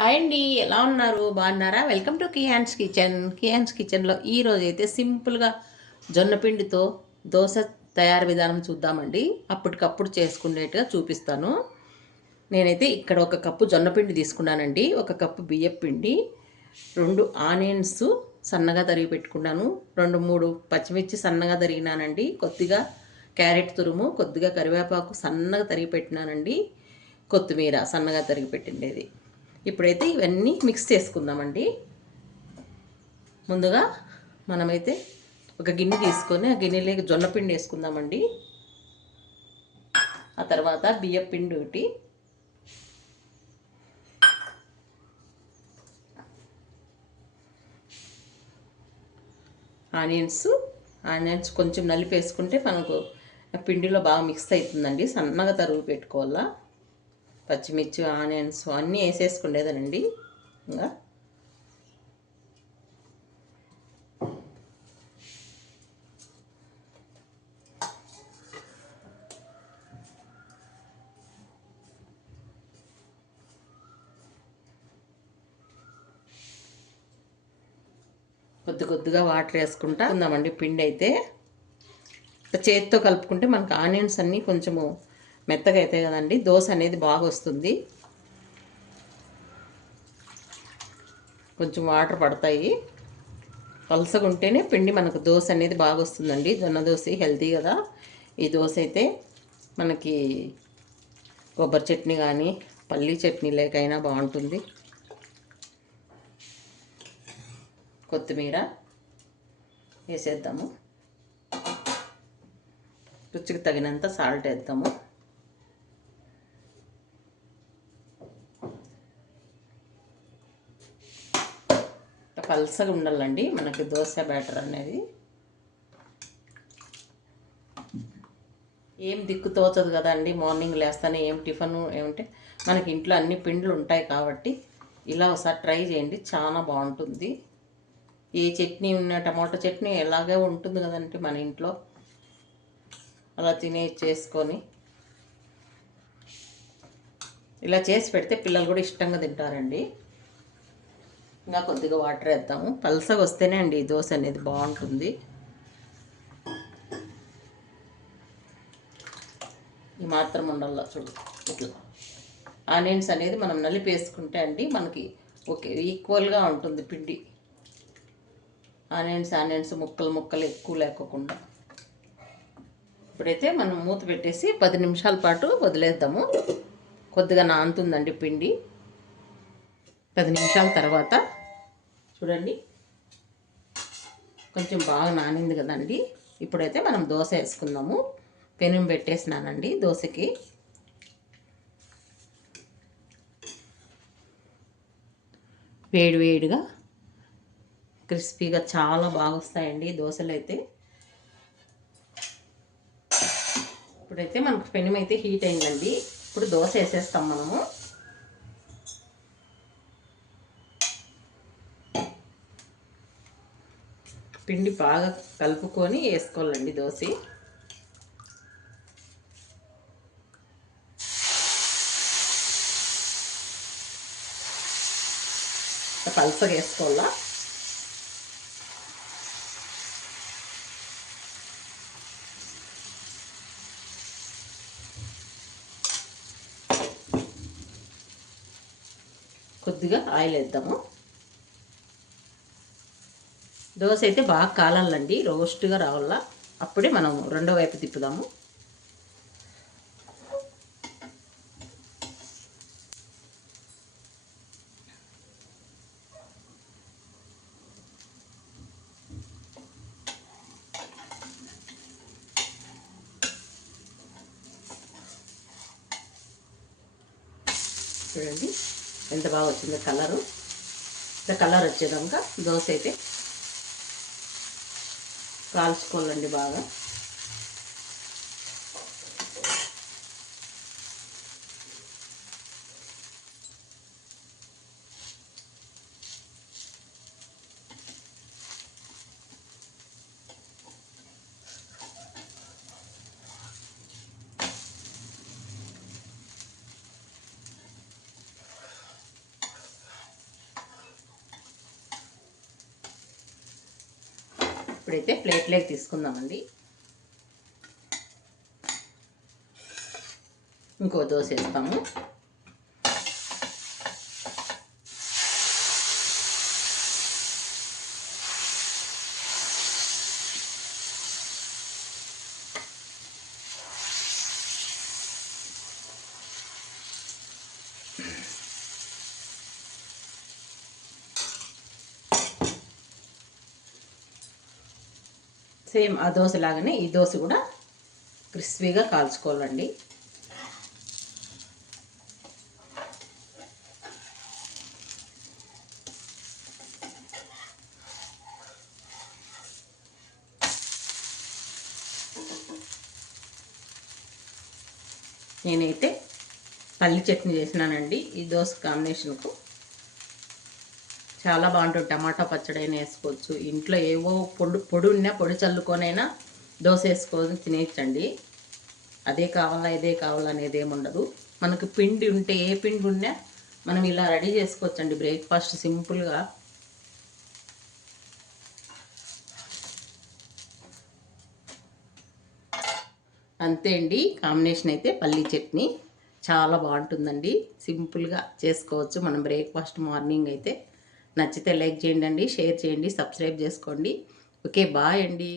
Hi అండి, ఎలా ఉన్నారు? బాగున్నారా? Welcome to Kiyan's kitchen. Kiyan's కిచెన్లో ఈరోజు అయితే సింపుల్గా జొన్న పిండితో దోశ తయారు విధానం చూద్దామండి. అప్పటికప్పుడు చేసుకునేట్టుగా చూపిస్తాను. నేనైతే ఇక్కడ ఒక కప్పు జొన్న పిండి తీసుకున్నానండి, ఒక కప్పు బియ్యం పిండి, 2 ఆనియన్స్ సన్నగా తరిగి పెట్టుకున్నాను, 2-3 పచ్చిమిర్చి సన్నగా తరిగినానండి, కొద్దిగా క్యారెట్ తురుము, కొద్దిగా కరివేపాకు సన్నగా తరిగి పెట్టినానండి, కొత్తిమీర సన్నగా తరిగి పెట్టిండేది. ఇప్పుడైతే ఇవన్నీ మిక్స్ చేసుకుందామండి. ముందుగా మనమైతే ఒక గిన్నె తీసుకొని ఆ గిన్నెలోకి జొన్న పిండి వేసుకుందామండి. ఆ తర్వాత బియ్యం పిండి ఒకటి, ఆనియన్స్ కొంచెం నలిపేసుకుంటే మనకు పిండిలో బాగా మిక్స్ అవుతుందండి. సన్నగా తరుగు పెట్టుకోవాలా. పచ్చిమిర్చి, ఆనియన్స్ అన్నీ వేసేసుకునేదనండి. ఇంకా కొద్దిగా వాటర్ వేసుకుంటా ఉందామండి. పిండి అయితే చేతితో కలుపుకుంటే మనకు ఆనియన్స్ అన్నీ కొంచెము మెత్తగా అవుతాయి కదండి, దోశ అనేది బాగా వస్తుంది. కొంచెం వాటర్ పడతాయి. పలసగా ఉంటేనే పిండి మనకు దోశ అనేది బాగా వస్తుందండి. జొన్న దోశ హెల్తీ కదా. ఈ దోశ అయితే మనకి కొబ్బరి చట్నీ కానీ పల్లీ చట్నీ లేకైనా బాగుంటుంది. కొత్తిమీర వేసేద్దాము. రుచికి తగినంత సాల్ట్ వేద్దాము. పలసగా ఉండాలండి మనకి దోశ బ్యాటర్ అనేది. ఏం దిక్కు తోచదు కదండి, మార్నింగ్ లేస్తానే ఏం టిఫిన్ ఏమంటే మనకి ఇంట్లో అన్ని పిండిలు ఉంటాయి కాబట్టి ఇలా ఒకసారి ట్రై చేయండి, చాలా బాగుంటుంది. ఏ చట్నీ ఉన్న టమాటో చట్నీ ఎలాగే ఉంటుంది కదండి మన ఇంట్లో, అలా చేసుకొని ఇలా చేసి పెడితే పిల్లలు కూడా ఇష్టంగా తింటారండి. ఇంకా కొద్దిగా వాటర్ వేద్దాము. పలసగా వస్తేనే అండి ఈ దోశ అనేది బాగుంటుంది. ఈ మాత్రం ఉండాల చూడు. ఇట్లా ఆనియన్స్ అనేది మనం నలిపేసుకుంటే అండి మనకి ఓకే ఈక్వల్గా ఉంటుంది పిండి. ఆనియన్స్ ముక్కలు ఎక్కువ లేకోకుండా. ఇప్పుడైతే మనం మూత పెట్టేసి 10 నిమిషాల పాటు వదిలేద్దాము. కొద్దిగా నానుతుందండి పిండి. 10 నిమిషాల తర్వాత చూడండి కొంచెం బాగా నానింది కదండి. ఇప్పుడైతే మనం దోశ వేసుకుందాము. పెనం పెట్టేసినానండి దోశకి. వేడిగా క్రిస్పీగా చాలా బాగా వస్తాయండి దోశలు అయితే. ఇప్పుడైతే మనకు పెనం అయితే హీట్ అయిందండి. ఇప్పుడు దోశ వేసేస్తాం మనము. పిండి బాగా కలుపుకొని వేసుకోవాలండి దోశ. పలసగా వేసుకోవాలా. కొద్దిగా ఆయిల్ వేద్దాము. దోశ అయితే బాగా కాలాలండి, రోస్ట్గా రావాలా. అప్పుడే మనం రెండో వైపు తిప్పుదాము. చూడండి ఎంత బాగా వచ్చిందో కలరు. ఇంకా కలర్ వచ్చేదాక దోశ అయితే కాల్చుకోవాలండి బాగా. ఇప్పుడైతే ప్లేట్లోకి తీసుకుందామండి. ఇంకో దోశ వేస్తాము. సేమ్ ఆ దోశ లాగానే ఈ దోశ కూడా క్రిస్పీగా కాల్చుకోవాలండి. నేనైతే పల్లి చట్నీ చేసినానండి ఈ దోశ కాంబినేషన్కు. చాలా బాగుంటుంది. టమాటా పచ్చడి అయినా వేసుకోవచ్చు. ఇంట్లో ఏవో పొడి ఉన్నా పొడి చల్లుకొనైనా దోశ వేసుకొని తినేయచ్చండి. అదే కావాలా ఇదే కావాలా అనేది ఏముండదు. మనకు పిండి ఉంటే ఏ పిండి ఉన్నా మనం ఇలా రెడీ చేసుకోవచ్చండి బ్రేక్ఫాస్ట్ సింపుల్గా. అంతే అండి. కాంబినేషన్ అయితే పల్లీ చట్నీ చాలా బాగుంటుందండి. సింపుల్గా చేసుకోవచ్చు మనం బ్రేక్ఫాస్ట్ మార్నింగ్ అయితే. నచ్చితే లైక్ చేయండి, షేర్ చేయండి, సబ్స్క్రైబ్ చేసుకోండి. ఓకే, బాయ్ అండి.